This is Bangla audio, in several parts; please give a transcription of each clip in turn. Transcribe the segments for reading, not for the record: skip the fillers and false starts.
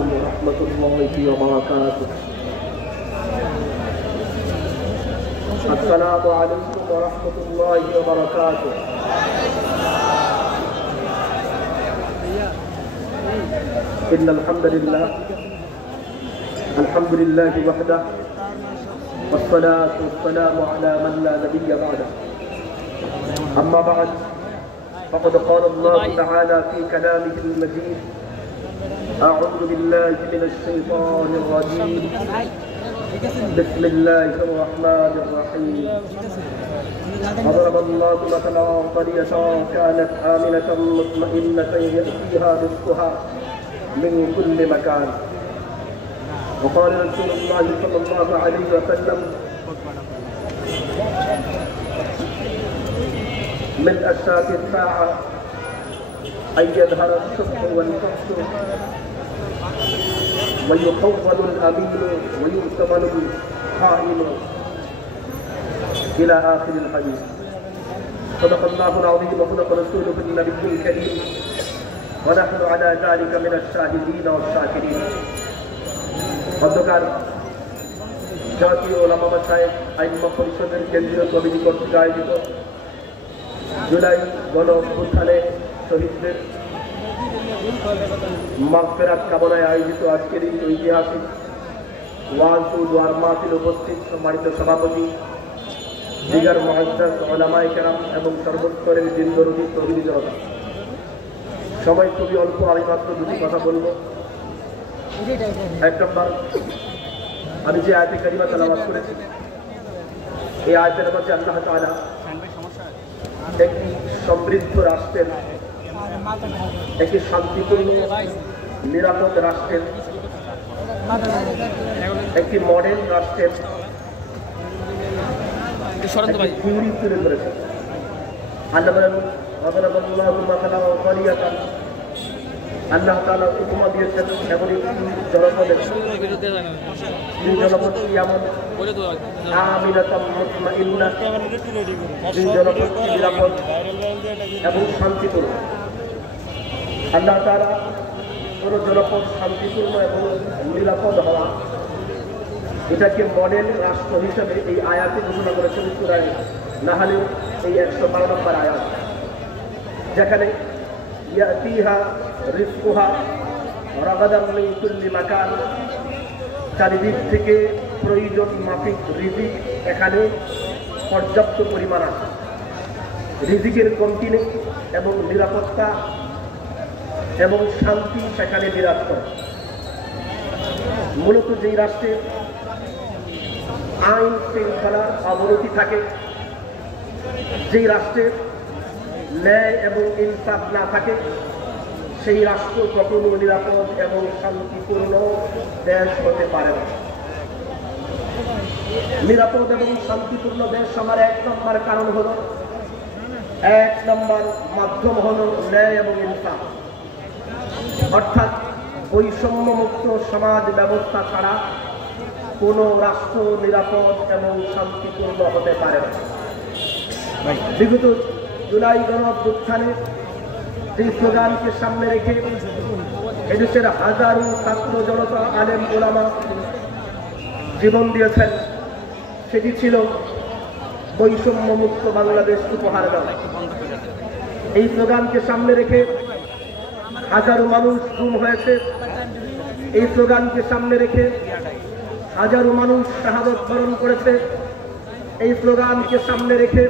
عليكم ورحمة الله وبركاته. السلام عليكم ورحمة الله وبركاته. إن الحمد لله وحده والصلاة والسلام على من لا نبي بعده. أما بعد فقد قال الله تعالى في كلامه المجيد: أعوذ بالله من الشيطان الرجيم. بسم الله الرحمن الرحيم. وضرب الله مثلا قرية كانت آمنة مطمئنة يأتيها رزقها من كل مكان. وقال رسول الله صلى الله عليه وسلم: من أشراط الساعة أن يظهر الصدق والفحش ويخول الأمين ويؤتمن الخائن إلى آخر الحديث. صدق الله العظيم وصدق رسوله النبي الكريم ونحن على ذلك من الشاهدين والشاكرين. গতকাল জাতীয় ওলামা মাশায়েখ আইম্মা পরিষদের কেন্দ্রীয় কমিটি কর্তৃক আয়োজিত জুলাই গণ অভ্যুত্থানে শহীদদের মাগফিরাত কামনায় আয়োজিত আজকের এই ঐতিহাসিক ওয়াজ ও দোয়ার মাহফিল উপস্থিত সম্মানিত সভাপতি, দিগার মুআজ্জাজ উলামায়ে কেরাম এবং সর্বস্তরের দিনদরদী তৌহিদি জনতা, সময় খুবই অল্প, আমি মাত্র দুটি কথা বলবো। এক নম্বর, আমি যে আয়াতে কারিমা তেলাওয়াত করেছি, এই আয়াতের মধ্যে আল্লাহ তাআলা একটি সমৃদ্ধ রাষ্ট্রের, একটি শান্তিপূর্ণ নিরাপদ রাষ্ট্রের, একটি মডেল রাষ্ট্রের থিওরি তুলে ধরেছে। আল্লাহ বলেন: আল্লাহ তাআলা উপমা দিয়েছেন এমন একটি জনপদের, যে জনপদটি এমন আমিনাতাম মুতমাইন্না, যে জনপদটি নিরাপদ এবং শান্তিপূর্ণ। আল্লাহ তাআলা কোন জনপদ শান্তিপূর্ণ এবং নিরাপদ হওয়া, এটাকে মডেল রাষ্ট্র হিসেবে এই আয়াতে ঘোষণা করেছেন সূরা নাহলের এই 112 নম্বর আয়াত, যেখানে ইয়াতিহা রিজকুহা রাগাদান মিন কুল্লি মাকান, চারিদিক থেকে প্রয়োজন মাফিক রিজিক এখানে পর্যাপ্ত পরিমাণ আছে। রিজিকের কন্টিনিউ এবং নিরাপত্তা এবং শান্তি সেখানে বিরাজ করে। মূলত যেই রাষ্ট্রে আইন শৃঙ্খলার অবনতি থাকে, যেই রাষ্ট্রে ন্যায় এবং ইনসাফ না থাকে, সেই রাষ্ট্র কখনো নিরাপদ এবং শান্তিপূর্ণ দেশ হতে পারে না। নিরাপদ এবং শান্তিপূর্ণ দেশ হওয়ার এক নম্বর কারণ হলো, এক নম্বর মাধ্যম হলো ন্যায় এবং ইনসাফ, অর্থাৎ বৈষম্যমুক্ত সমাজ ব্যবস্থা ছাড়া কোনো রাষ্ট্র নিরাপদ এবং শান্তিপূর্ণ হতে পারে না। বিগত জুলাই গণ অভ্যুত্থানে যে স্লোগানকে সামনে রেখে এদেশের হাজারো ছাত্র জনতা, আলেম ওলামা জীবন দিয়েছেন, সেটি ছিল বৈষম্যমুক্ত বাংলাদেশ উপহার দেওয়া। এই স্লোগানকে সামনে রেখে হাজারো মানুষ গুম হয়েছে, এই স্লোগানকে সামনে রেখে হাজারো মানুষ শাহাদত বরণ করেছে, এই স্লোগানকে সামনে রেখে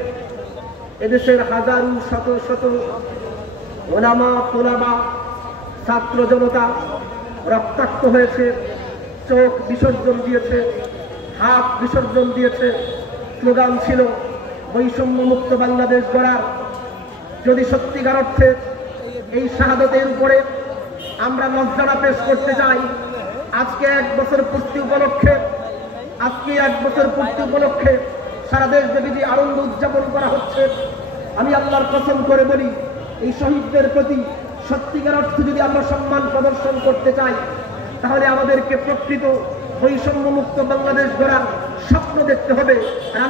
এদেশের হাজারো শত শত ওলামা তোলাবা ছাত্র জনতা রক্তাক্ত হয়েছে, চোখ বিসর্জন দিয়েছে, হাত বিসর্জন দিয়েছে। স্লোগান ছিল বৈষম্যমুক্ত বাংলাদেশ গড়ার। যদি সত্যিকার অর্থে এই শাহাদতের উপরে আমরা মর্যাদা পেশ করতে চাই, আজকে 1 বছর পূর্তি উপলক্ষে সারা দেশব্যাপী যে আনন্দ উদযাপন করা হচ্ছে, আমি আল্লাহর কসম করে বলি, এই শহীদদের প্রতি সত্যিকার অর্থে যদি আমরা সম্মান প্রদর্শন করতে চাই, তাহলে আমাদেরকে প্রকৃত বৈষম্যমুক্ত বাংলাদেশ গড়ার স্বপ্ন দেখতে হবে। আর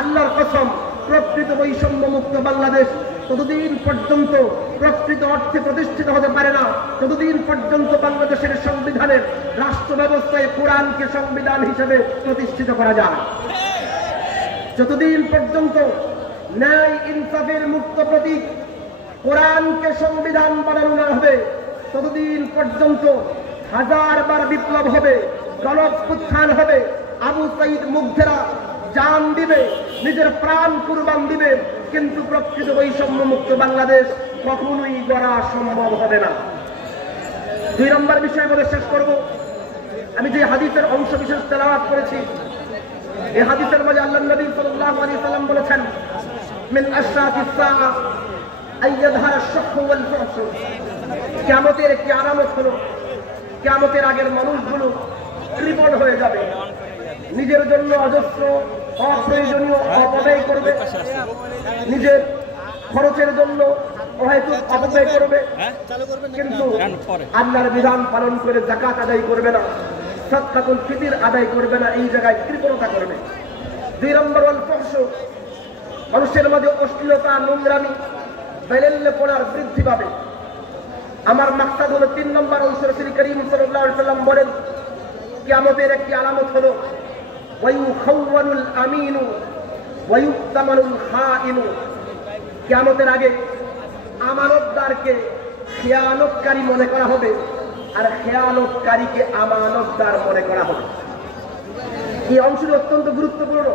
আল্লাহর কসম, প্রকৃত বৈষম্যমুক্ত বাংলাদেশ ততদিন পর্যন্ত প্রকৃত অর্থে প্রতিষ্ঠিত হতে পারে না, যতদিন পর্যন্ত বাংলাদেশের সংবিধানের রাষ্ট্র ব্যবস্থায় কোরআনকে সংবিধান হিসেবে প্রতিষ্ঠিত করা যায়। যতদিন পর্যন্ত ন্যায় ইনসাফের মুক্ত প্রতীক কোরআনকে সংবিধান বানানো না হবে, ততদিন পর্যন্ত হাজারবার বিপ্লব হবে, গণঅভ্যুত্থান হবে, আবু সাঈদ মুগ্ধেরা জান দিবে, নিজের প্রাণ কুরবান দিবে, কিন্তু প্রকৃত বৈষম্য মুক্ত বাংলাদেশ কখনোই গড়া সম্ভব হবে না। 2 নম্বর বিষয় বলে শেষ করব। আমি যে হাদিসের অংশ বিশেষ তেলাওয়াত করেছি, এই হাদিসের মাঝে আল্লাহর নবী সাল্লাল্লাহু আলাইহি সাল্লাম বলেছেন, মিন আশরাতিস সাআ আইয়াযহার আশ-শাক্কু ওয়াল ফুহশু, কিয়ামতের একটি আলামত হলো কিয়ামতের আগের মানুষগুলো কৃপণ হয়ে যাবে, নিজের জন্য অজস্র অপ্রয়োজনীয় অপব্যয় করবে, নিজের খরচের জন্য অহেতুক অপব্যয় করবে, কিন্তু আল্লাহর বিধান পালন করে যাকাত আদায় করবে না, সাদকাতুল ফিতর আদায় করবে না, এই জায়গায় কৃপণতা করবে। 2 নম্বর ওয়াল ফুহশু, মানুষের মাঝে অশ্লীলতা, নোংরামি, বেলেল্লেপনার বৃদ্ধি পাবে। আমার মাকসাদ হলো 3 নম্বর অংশ। রাসূল করিম সাল্লাল্লাহু আলাইহি সাল্লাম বলেন, কিয়ামতের একটি আলামত হলো ওয়ায়ুখাওয়ানুল আমিনু ওয়ায়ুতামানুল খাইনু, কিয়ামতের আগে আমানতদারকে খেয়ানতকারী মনে করা হবে, আর খেয়ানতকারীকে আমানতদার মনে করা হবে। এই অংশটি অত্যন্ত গুরুত্বপূর্ণ।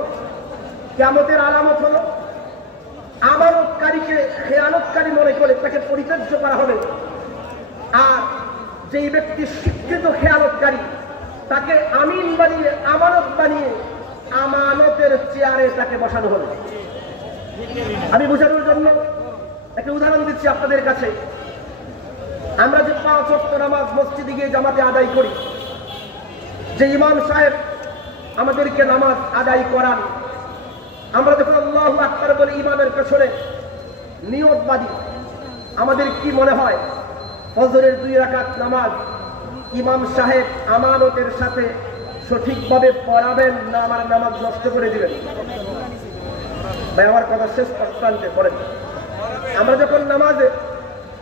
কিয়ামতের আলামত হলো আমানতকারীকে খেয়ানতকারী মনে করে তাকে পরিত্যাজ্য করা হবে, আর যেই ব্যক্তি শিক্ষিত খেয়ানতকারী তাকে আমিন বানিয়ে, আমানত বানিয়ে আমানতের চেয়ারে তাকে বসানো হবে। আমি বোঝানোর জন্য একটা উদাহরণ দিচ্ছি আপনাদের কাছে। আমরা যে 5 ওয়াক্ত নামাজ মসজিদে গিয়ে জামাতে আদায় করি, যে ইমাম সাহেব আমাদেরকে নামাজ আদায় করান, আমরা যখন আল্লাহু আকবার বলে ইমামের পেছনে নিয়ত বাঁধি, আমাদের কি মনে হয় ফজরের 2 রাকাত নামাজ ইমাম সাহেব আমানতের সাথে সঠিকভাবে পড়াবেন না আমার নামাজ নষ্ট করে দিবেন? ভাই আমার কথা শেষ প্রান্তে পড়েন। আমরা যখন নামাজে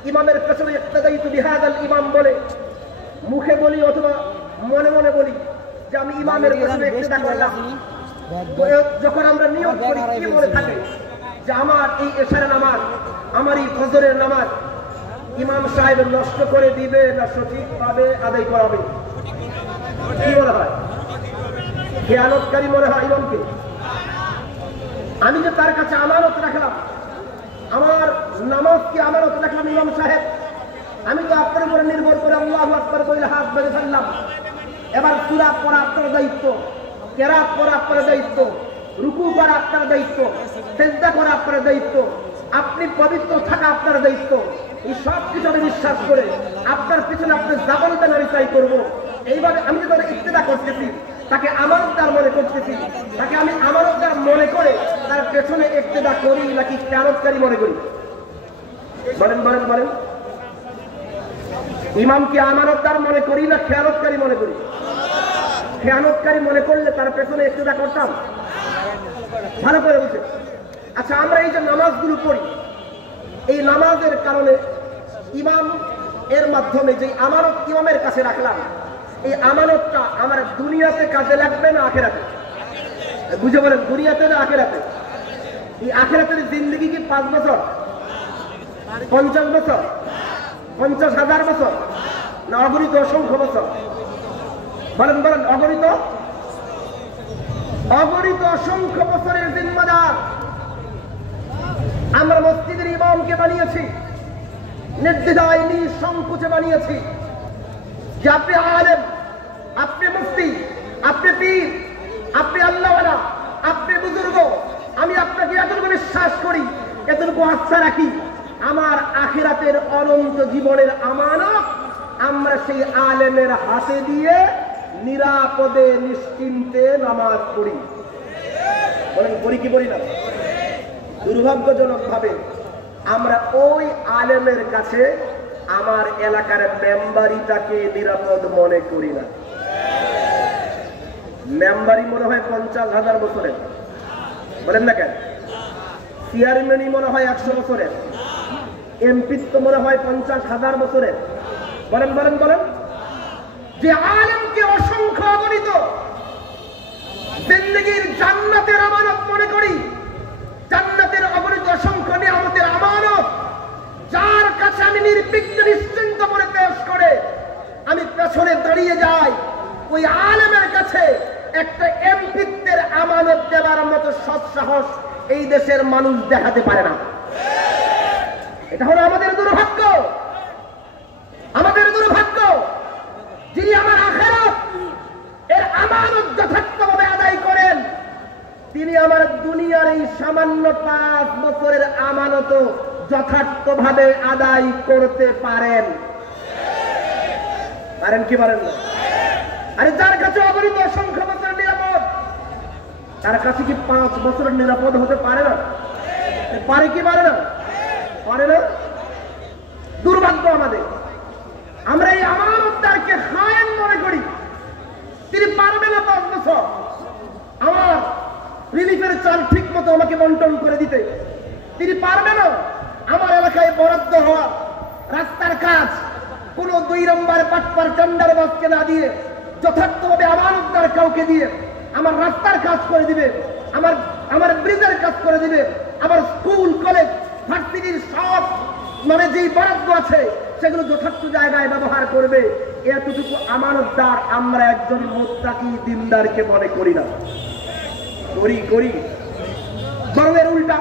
ইমামের পেছনে ইক্তাদাইতু বিহাদাল ইমাম বলে মুখে বলি অথবা মনে মনে বলি যে আমি ইমামের পেছনে ইক্তাদা করলাম, যখন আমরা নিয়ত করি কি মনে থাকে যে আমার এই এশার নামাজ, আমার এই ফজরের নামাজ ইমাম সাহেব নষ্ট করে দিবে না সঠিকভাবে আদায় করাবে? কি মনে হয়? খেয়ানতকারী মনে হয় ইমামকে। আমি যে তার কাছে আমানত রাখলাম, আমার নামাজ কি আমানত রাখলাম ইমাম সাহেব, আমি তো আপনার উপরে নির্ভর করে আল্লাহু আকবার বলে হাত বেঁধে ফেললাম। এবার সূরা পড়া আপনার দায়িত্ব, কেরাত পড়া আপনার দায়িত্ব, রুকু করা আপনার দায়িত্ব, সিজদা করা আপনার দায়িত্ব, আপনি পবিত্র থাকা আপনার দায়িত্ব। এই সব কিছু আমি বিশ্বাস করে আপনার পিছনে আপনি জাবলটা নারী চাই করবো। এইভাবে আমি যে তাদের ইক্তেদা করতেছি, তাকে আমানতদার মনে করতেছি, তাকে আমি আমানতদার মনে করে তার পেছনে ইক্তেদা করি নাকি খেয়ানতকারী মনে করি? বলেন বলেন বলেন, ইমামকে আমানতদার মনে করি না খেয়ানতকারী মনে করি? খেয়ানতকারী মনে করলে তার পেছনে ইক্তেদা করতাম? ভালো করে বুঝে। আচ্ছা, আমরা এই যে নামাজগুলো পড়ি, এই নামাজের কারণে ইমাম এর মাধ্যমে যে আমানত ইমামের কাছে রাখলাম, এই আমানতটা আমার দুনিয়াতে কাজে লাগবে না আখেরাতে? বুঝে বলেন, দুনিয়াতে না আখেরাতে? এই আখেরাতের জিন্দেগি কি 5 বছর, 50 বছর, 50,000 বছর, না অগণিত অসংখ্য বছর? বলেন বলেন, অগণিত অগণিত অসংখ্য বছরের জিম্মাদার আমরা মসজিদের ইমামকে বানিয়েছি, নির্দ্বিধায় নিঃসংকোচে বানিয়েছি যে আপনি আলেম, আপনি মুফতি, আপনি পীর, আপনি আল্লাহওয়ালা, আপনি বুজুর্গ। আমি আপনাকে এতটুকু বিশ্বাস করি, এতটুকু আস্থা রাখি, আমার আখিরাতের অনন্ত জীবনের আমানত আমরা সেই আলেমের হাতে দিয়ে নিরাপদে নিশ্চিন্তে নামাজ পড়ি। বলেন, পড়ি কি পড়ি না? দুর্ভাগ্যজনক ভাবে আমরা ওই আলেমের কাছে আমার এলাকার মেম্বারিটাকে নিরাপদ মনে করি না। মেম্বারি মনে হয় 50,000 বছরের, বলেন না কেন? চেয়ারম্যানই মনে হয় 100 বছরের। এমপিত্ব মনে হয় 50,000 বছরের। বলেন বলেন বলেন, যে আলেমকে অসংখ্য অগণিত জিন্দেগীর জান্নাতের আমানত মনে করি, জান্নাতের অগণিত অসংখ্য নিয়ামতের আমানত, যার কাছে আমি নির্বিঘ্নে নিশ্চিন্ত করে পেশ করে আমি পেছনে দাঁড়িয়ে যাই, ওই আলেমের কাছে একটা এমপিত্বের আমানত দেওয়ার মতো সৎসাহস এই দেশের মানুষ দেখাতে পারে না। এটা হলো আমাদের দুর্ভাগ্য, আমাদের দুর্ভাগ্য। যিনি আমার আখিরাত এর আমানত যথার্থভাবে আদায় করেন, তিনি আমার দুনিয়ার এই সামান্য 5 বছরের আমানত যথার্থভাবে আদায় করতে পারেন। পারেন কি পারেন না? আরে যার কাছে অগণিত অসংখ্য বছরের নিরাপদ, তার কাছে কি 5 বছরের নিরাপদ হতে পারে না? পারে কি পারে না? পারে না। দুর্ভাগ্য আমাদের, আমরা এই আমানতদারকে খায়েন মনে করি। তিনি পারবে না 5 বছর আমার রিলিফের চাল ঠিক মতো আমাকে বন্টন করে দিতে। তিনি পারবে না আমার এলাকায় বরাদ্দ হওয়া রাস্তার কাজ কোন 2 নম্বর পাটপার টেন্ডারবাজকে না দিয়ে যথার্থভাবে আমানতদার কাউকে দিয়ে আমার রাস্তার কাজ করে দিবে, আমার ব্রিজের কাজ করে দিবে, আমার স্কুল কলেজ ভার্সিটির সব যেই বরাদ্দ আছে সেগুলো যথার্থ জায়গায় ব্যবহার করবে। এতটুকু আমানতদার আমরা একজন মুত্তাকি দিনদারকে মনে করি না। করি বরং এর উল্টা।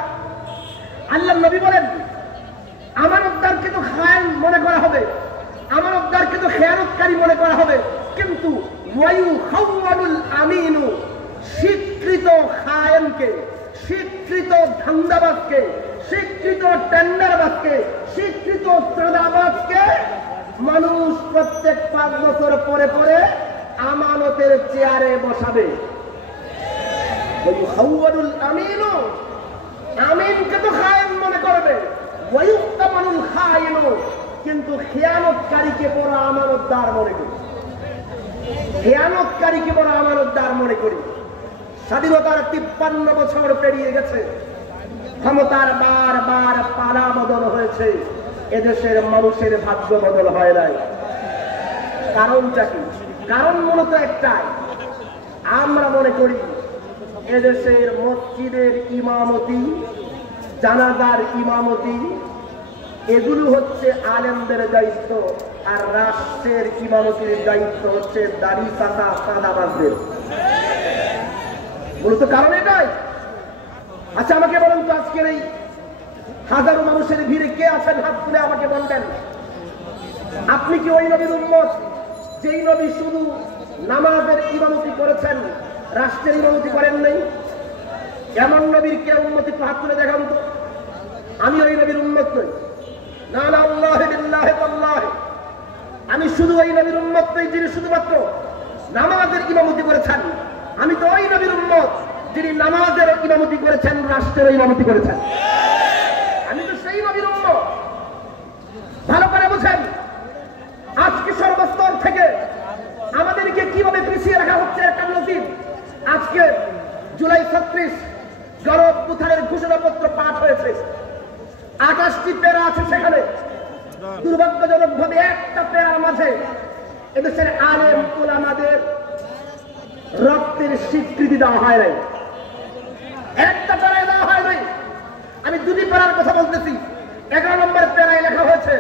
আল্লাহ নবী বলেন, আমানতদারকে তো খায়েন মনে করা হবে, আমানতদারকে তো খেয়ানতকারী মনে করা হবে, কিন্তু ওয়ায়ুখাওয়ানুল আমিনু, স্বীকৃত খায়েনকে, স্বীকৃত ধান্দাবাজকে, স্বীকৃত টেন্ডারবাজকে, স্বীকৃত চাঁদাবাজকে মানুষ প্রত্যেক 5 বছর পরে পরে আমানতের চেয়ারে বসাবে। ওয়ায়ুখাওয়ানুল আমিনু, আমিনকে তো খায়েন মনে করবে, ওয়ায়ুক্তামানুল খায়েনু, কিন্তু খেয়ানতকারীকে বড় আমানতদার মনে করি, খেয়ানতকারীকে বড় আমানতদার মনে করি। স্বাধীনতার 53 বছর পেরিয়ে গেছে, ক্ষমতার বারবার পালা বদল হয়েছে, এদেশের মানুষের ভাগ্য বদল হয় নাই। কারণটা কি? কারণ মূলত একটাই, আমরা মনে করি এদেশের মসজিদের ইমামতি, জানাজার ইমামতি, এগুলো হচ্ছে আলেমদের দায়িত্ব, আর রাষ্ট্রের ইমামতির দায়িত্ব হচ্ছে দাড়ি কাটা চাঁদাবাজদের। মূলত কারণ এটাই। আচ্ছা আমাকে বলুন তো, আজকের এই হাজারো মানুষের ভিড়ে কে আছেন? হাত তুলে আমাকে বলবেন, আপনি কি ওই নবীর উম্মত যেই নবী শুধু নামাজের ইমামতি করেছেন, রাষ্ট্রের ইমামতি করেন নাই? এমন নবীর কে উম্মত? একটু হাত তুলে দেখান তো। আমি ওই নবীর উম্মত নই, না না, আল্লাহি বিল্লাহি তাআলাহি, আমি শুধু ওই নবীর উম্মত নই যিনি শুধুমাত্র নামাজের ইমামতি করেছেন। আমি তো ওই নবীর উম্মত যিনি নামাজের ইমামতি করেছেন, রাষ্ট্রের ইমামতি করেছেন। আমি তো সেই নবীর উম্মত। ভালো করে বুঝেন, আজকে সর্বস্তর থেকে আমাদেরকে কিভাবে পিছিয়ে রাখা হচ্ছে একটা নজির। আজকে জুলাই 36 গণঅভ্যুত্থানের ঘোষণাপত্র পাঠ হয়েছে, 28টি প্যারা আছে সেখানে। দুর্ভাগ্যজনক ভাবে একটা প্যারার মাঝে এদেশের আলেম উলামাদের রক্তের স্বীকৃতি দেওয়া হয় নাই, একটা প্যারায় দেওয়া হয় নাই। আমি 2টি প্যারার কথা বলতেছি। 11 নম্বর প্যারায় লেখা হয়েছে,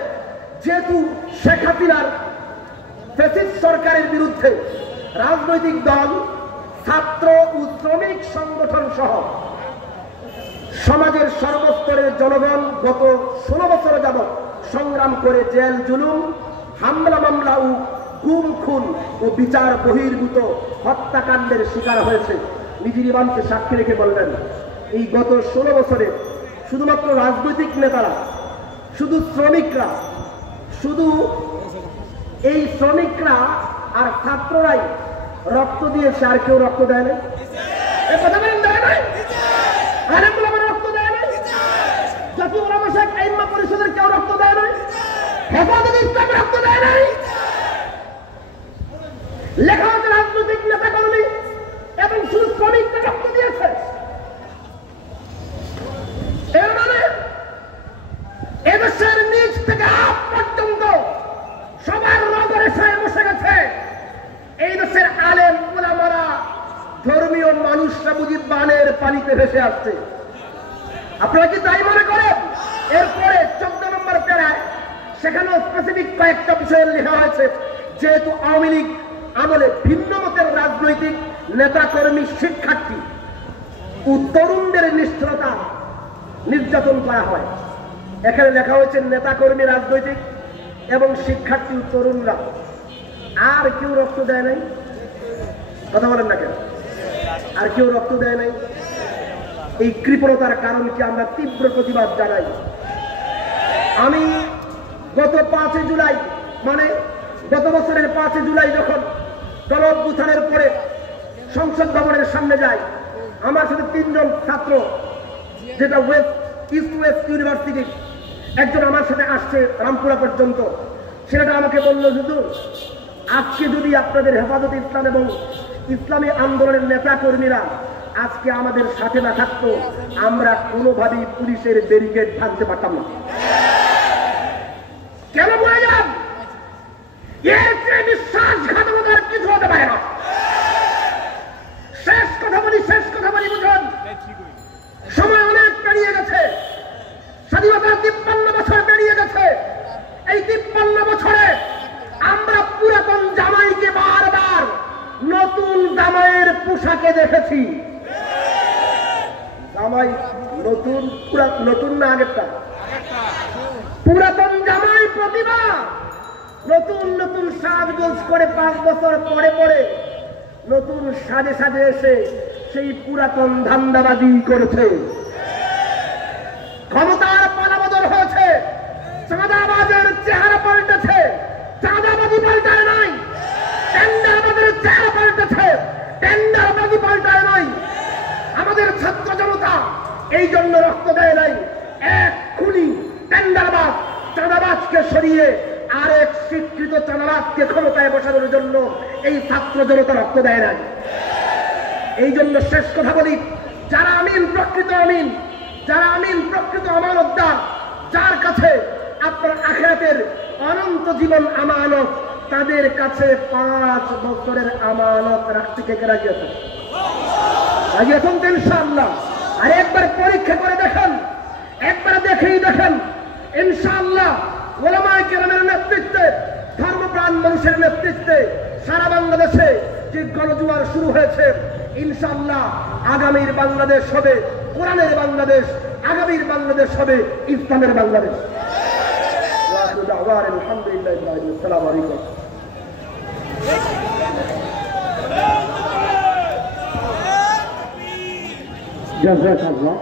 যেহেতু শেখ হাসিনার ফ্যাসিস্ট সরকারের বিরুদ্ধে রাজনৈতিক দল, ছাত্র ও শ্রমিক সংগঠন সহ সমাজের সর্বস্তরের জনগণ গত 16 বছর যাবৎ সংগ্রাম করে জেল জুলুম, হামলা মামলা ও গুম খুন ও বিচার বহির্ভূত হত্যাকাণ্ডের শিকার হয়েছে। নিজের ইমামকে সাক্ষী রেখে বললেন, এই গত 16 বছরে শুধুমাত্র রাজনৈতিক নেতারা, শুধু শ্রমিকরা, শুধু এই শ্রমিকরা আর ছাত্ররাই রক্ত দিয়েছে, আর কেউ রক্ত দেয় নাই। এ কথা বলেন, দেয় নাই? রক্ত দেয় নাই? জাতীয় ওলামা শাইখ আইম্মা পরিষদের কেউ রক্ত দেয় নাই? হেফাজতে ইসলাম রক্ত দেয় নাই? লেখা হচ্ছে রাজনৈতিক নেতা কর্মী এবং শুধু শ্রমিকরা রক্ত দিয়েছে। এর মানে এদেশের মানুষরা বুঝি বানের পানিতে ভেসে আসছে। আপনারা কি তাই মনে করেন? এরপরে 14 নম্বর প্যারায় সেখানেও স্পেসিফিক কয়েকটা বিষয় লেখা হয়েছে, যেহেতু আওয়ামী লীগ আমলে ভিন্ন মতের রাজনৈতিক নেতা কর্মী, শিক্ষার্থী ও তরুণদের নিষ্ঠুরতা নির্যাতন করা হয়। এখানে লেখা হয়েছে নেতা কর্মী, রাজনৈতিক এবং শিক্ষার্থী ও তরুণরা। আর কেউ রক্ত দেয় নাই? কথা বলেন না কেন? আর কেউ রক্ত দেয় নাই? এই কৃপণতার কারণ কি আমরা তীব্র প্রতিবাদ জানাই। আমি গত 5 জুলাই, মানে গত বছরের 5 জুলাই যখন গণ অভ্যুত্থানের পরে সংসদ ভবনের সামনে যাই, আমার সাথে 3 জন ছাত্র, যেটা ইস্ট ওয়েস্ট ইউনিভার্সিটি, একজন আমার সাথে আসছে রামপুরা পর্যন্ত। সেটা আমাকে বলল, হুজুর আজকে যদি আপনাদের হেফাজতে ইসলাম এবং ইসলামী আন্দোলনের নেতা কর্মীরা আজকে আমাদের সাথে না থাকতো, আমরা কোনোভাবেই পুলিশের ব্যারিকেড ভাঙতে পারতাম না। কেন বলে যান? এর চেয়ে বিশ্বাসঘাতকতার কিছু হতে পারে না। শেষ কথা বলি বুঝুন, সময় অনেক পেরিয়ে গেছে, স্বাধীনতা 53 বছর পেরিয়ে গেছে। এই 53 বছরে আমরা পুরাতন জামাইকে বারবার নতুন জামাইয়ের পোশাকে দেখেছি। জামাই নতুন, নতুন না আগেরটা? পুরাতন জামাই প্রতিভা নতুন নতুন সাজগোজ করে 5 বছর পরে পরে নতুন সাজে সাজে এসে সেই পুরাতন ধান্দাবাজি করেছে। ক্ষমতার পালাবদল হয়েছে, চাঁদাবাজের চেহারা পাল্টেছে, চাঁদাবাজি পাল্টায় নাই। টেন্ডারবাজের চেহারা পাল্টেছে, টেন্ডারবাজি পাল্টায় নাই। আমাদের ছাত্র জনতা এই জন্য রক্ত দেয় নাই। এক খুনি টেন্ডারবাজ চাঁদাবাজকে সরিয়ে আরেক স্বীকৃত চাঁদাবাজকে ক্ষমতায় বসানোর জন্য এই ছাত্র জনতা রক্ত দেয় নাই। এই জন্য শেষ কথা বলি, যারা আমিন, প্রকৃত আমিন, যারা আমিন, প্রকৃত আমানতদার, যার কাছে আপনার আখিরাতের অনন্ত জীবন আমানত, তাদের কাছে 5 বছরের আমানত রাখতে কে কে রাজি আছেন? রাজি আছেন তো ইনশাআল্লাহ? আর একবার পরীক্ষা করে দেখেন, একবার দেখেই দেখেন, ইনশাআল্লাহ ওলামায়ে কেরামের নেতৃত্বে, ধর্মপ্রাণ মানুষের নেতৃত্বে সারা বাংলাদেশে যে গণজোয়ার শুরু হয়েছে, ইনশাআল্লাহ আগামীর বাংলাদেশ হবে কোরআনের বাংলাদেশ, আগামীর বাংলাদেশ হবে ইসলামের বাংলাদেশ। আলহামদুলিল্লাহ, আসসালামু আলাইকুম। জাযাকাল্লাহ।